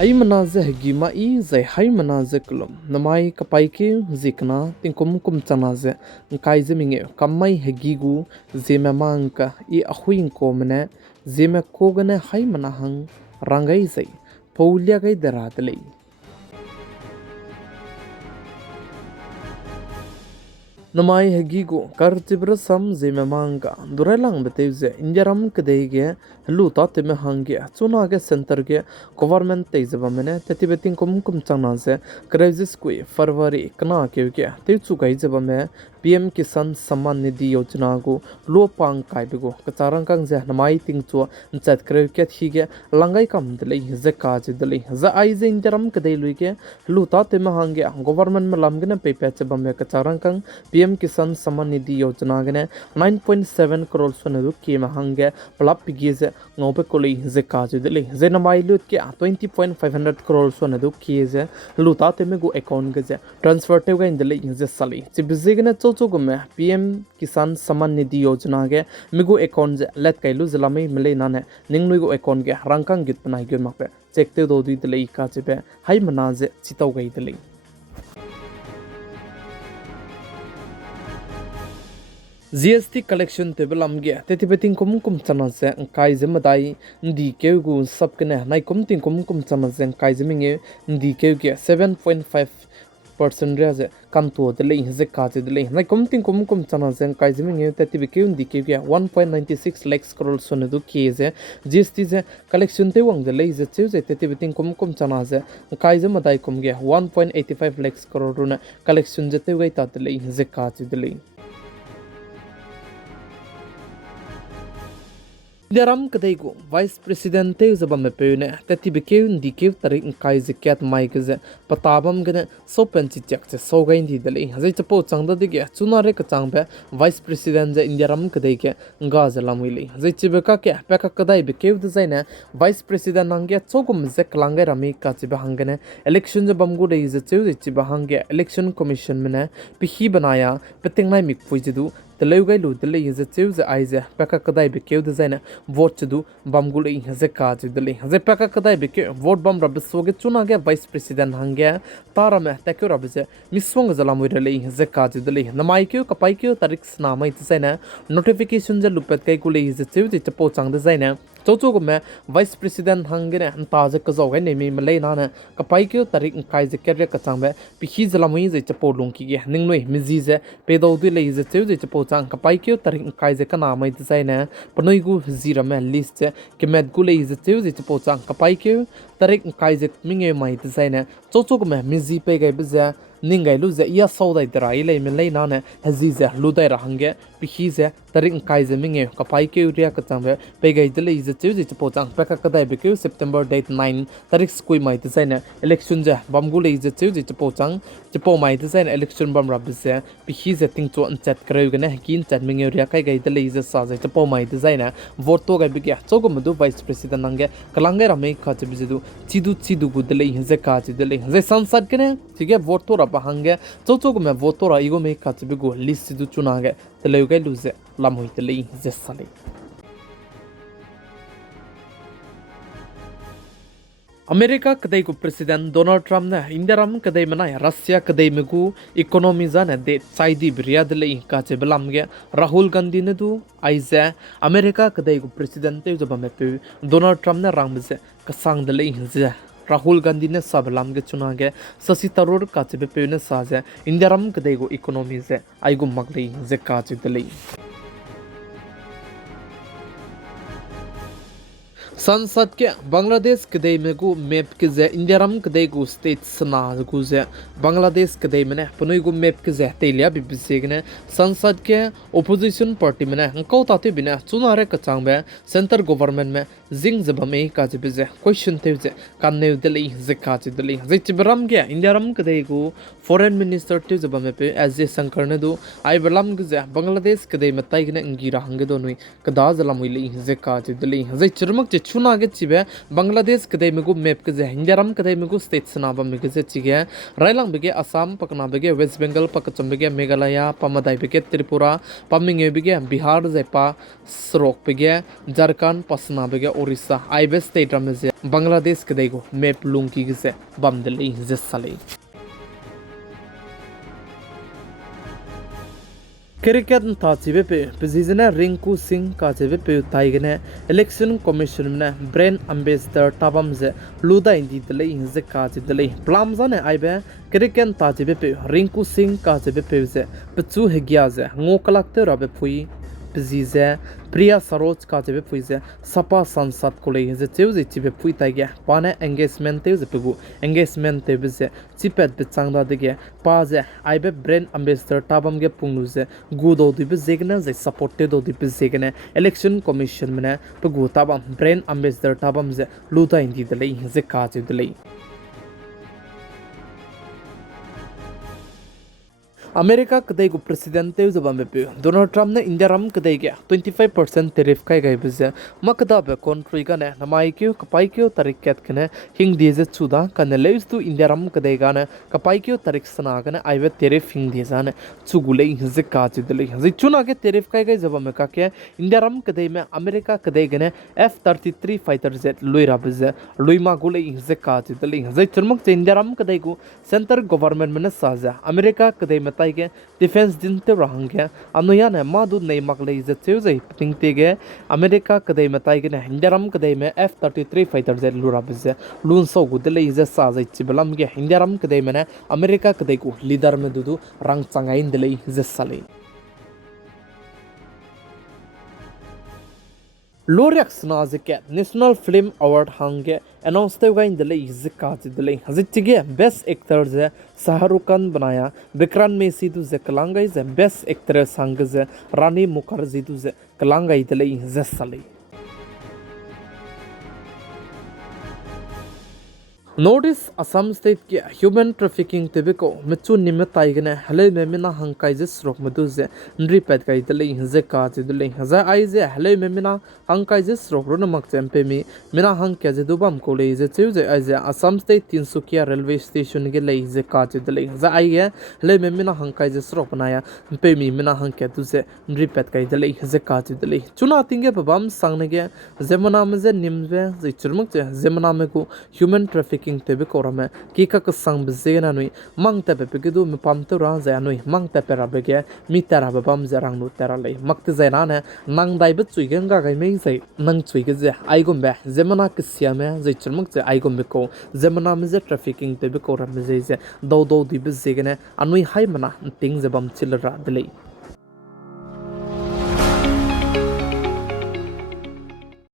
Ai manaze hegi ma I zai hai manaze kulum namai kapai ke zikna tingkum kum chanaze nkai zeminge kamai hegi gu zememanka I ahuin komne zeme kogane hai manahang rangai zai paulia gai deratlei namai hagigo kartibra sam Zememanka durelang betevze injaram kdeige luta teme hange chuna ge center ge government teizaba mene tetibetin kum chanaze crisis kui February kana kevge techu gaizaba me PM Kisan Samman Nidhi Yojana go lopang kaibego kacharang kang je namai tingchu chat kreuket hige langai kam dele zeka dele za aize injaram kdei luige luta teme hange government malam gene pepe me kacharang kang PM Kisan Samman Nidhi Yojana gene 9.7 crore sonadu ke mahange plap pigeze ngope koli zeka dele ze namai lut ke 20.500 crore sonadu ke ze luta teme go account ge transfer te ga indele ze sali chibzegene chochogme PM Kisan Samman Nidhi Yojana ge migo account je let kailu zalami mile nane ningnui go account ge rangkang git panai ge makpe chekte do du dele ka chebe hai manaze chitau gai dele GST collection table amge tetibeting kum chana se kai zemadai ndi kegu sabkene nai kumting kum chana se kai zeminge ndi kegu 7.5% raze kanto dele ze ka dele nai kumting kum chana se kai zeminge tetibeke ndi kegu 1.96 lakhs crore sonedu keze GST ze collection te wang dele ze cheze tetibeting kum chana se kai zemadai kumge 1.85 lakhs crore runa collection je te gai ta dele ze ka dele Daram kadaigo Vice President te zabam peune tetibeke ndike tarik kai zikat maikaze patabam gane so penchi chakche so gain di dele hazai chapo changda dige chunare ka changbe Vice President je indiaram kadaike nga zalamili hazai chibeka ke peka kadai beke zaina Vice President nangya chogum ze klangai rami ka chiba hangane election je bamgu de ze chiba hangya election commission mena pihi banaya petingnai mik puijidu Teleugai lu dele is a choose Isa Paka Kadai became the Zena vote to do Bamguli Zeka to the Link. The Paka Kadai became vote bomb Rabiswoga Chunaga Vice President Hanga Tarame Takurabize Miss Swang Zalam with the Link Zeka to the Link. Namaikyo Kapaikyo Tarix Nama Zena notifications a lupet Kaikuli is a choose it to poach the Zena. Chochogome Vice President Hangene and Taza Kazoga name Malayana Kapaikyo Tarik Kaiser Kerria Katangbe Pihi Zalamuiz a Polunki Ningwe Mizize Pedo Dile is a choose it to poach Kapaikyo Tarik Kaiser Kanama designer Panoigu Zirame list Kemet Gule is a choose it to poach Kapaikyo Tarik Kaiser Minge my designer Chochogome Mizi Pega Biza Ningai luze iya sauda idra ile milai nane hazize ludai rahange pihize tarik kaize minge kapai ke uria katangbe pega idle ize chuji chpotang peka kadai beku September date 9 tarik skui mai design election ja bamgule ize chuji chpotang chpo mai design election bam rabse pihize tingcho anchat kreugane kin chat minge uria kai ga idle ize saje chpo mai design vote to ga bigya chogumdu vice president nange kalange ramai khachbizu chidu gudle ize ka chidle ze sansad kene tige vote to Bahanga, Toto me votora ego me catbigo list to Chunaga, the Loga lose Lamuitali Zesali. America kadai ko President Donald Trump na Indiaram kadai mana Russia kadai megu economy zana de Saudi Riyadh ka chebelamge Rahul Gandhi ne du aiza America kadai ko President te jabame Donald Trump na rangse kasang de le Rahul Gandhi ne sablam ge chunage Sasi Tarur ka chebe pene saje Indiaram kadego economy ze aigu magli ze ka chideli संसद के बांग्लादेश कदे में गु map के जे इंडियारम कदे गु state सना गु जे बांग्लादेश कदे में पनुई गु मैप के जे तेलिया बिबिसे ने संसद के ओपोजिशन पार्टी में अंको ताते बिना चुनारे कचांग में सेंटर गवर्नमेंट में जिंग जबमे का जे क्वेश्चन ते जे काने दले जे का जे दले जे चिबरम के इंडियारम कदे गु फॉरेन मिनिस्टर ते जबमे पे एज ए शंकर ने दो आई बलम के जे बांग्लादेश कदे में ताई ने अंगीरा हंगे दो नुई कदा जलम हुई जे का जे दले जे चिरमक जे चुना के चिबे बांग्लादेश कदे में गु मैप के जे इंडियारम कदे में गु स्टेट सनाबा में के जे चिगे रायलांग बेगे असम पकना बेगे वेस्ट बंगाल पकचम बेगे मेघालय पमदाई बेगे त्रिपुरा पमिंगे बेगे बिहार जेपा सरोक बेगे झारखंड पसना बेगे Orissa Ahuibe state ramze Bangladesh kadego map lungki gise bamdeli zesali Cricket tachibe pe pizizena Rinku Singh kachibe pe taigene election commission ne brain ambassador tabamze luda indi dele inze kachi dele plamzane aibe cricket tachibe pe Rinku Singh kachibe pe ze pchu hegyaze ngokalakte rabe phui pizize Priya Saroj kachibe phui ze sapa sansad kolei ze cheuze chibe phui taige pane engagement te ze pegu engagement te bize chipet bichangda dige pa ze aibe brain ambassador tabam ge pungnuze gudo dibe zegna ze supported do dibe zegna election commission mena pegu tabam brain ambassador tabam ze luda indi dele ze kachi dele America kadai gu president te uza bambe pe Donald Trump ne India ram kadai ge 25% tariff kai gai bize makda be country ga ne namai kyu kapai kyu tarik ket kene hing diese chuda kan leus tu India ram kadai ga ne kapai kyu tarik sana ga ne aiwe tariff hing diese ne chugule hinze ka chidle hinze chuna ge tariff kai gai jaba me ka ke India ram kadai me America kadai ge ne F-33 fighter jet loira bize loima gule hinze ka chidle hinze churmak che India ram kadai gu center government me ne saza America kadai me के defence दिन ते रहंगे अनुया ने मादु nei makle je cheuze tingte ge America kadai matai ge ne hindaram kadai me F-33 fighter jet lura bize lun so gudele je sa jai chibalam ge hindaram kadai me ne America kadai ku leader me dudu rang changain dele je sale Lorex nazike National Film Award hange announced the in the zikati the hazitige best actor ze Shahrukh Khan banaya Vikram Messi tu ze kalanga is best actress hang ze Rani Mukherjee tu ze kalanga itale zesali Notice Assam State ke human trafficking tebeko michu nimetai gene hale memina hangkai je srok medu je nri pet kai dele hinze ka je dele haza ai je hale memina hangkai je srok ro namak champe mi mina hang ke je dubam ko le je cheu je ai je Assam State Tinsukia railway station ge le je ka je dele haza ai ge hale memina hangkai je srok banaya pe mi mina hang ke tu je nri pet kai dele je ka je dele chuna tinge babam sangne ge zemana me je nimbe je churmuk je zemana me ko human trafficking tebe korame kika ka sang bezena nui mang tebe pegedu me pamto ra za nui mang tepe ra bege mi tera babam zarang nu tera le makte zaina ne nang dai be chui genga gai mei sai nang chui ge je ai gom be zemana ke siame je churmuk je ai gom be ko zemana me je trafficking tebe korame je do do di be zegene anui hai mana ting je bam chilra dele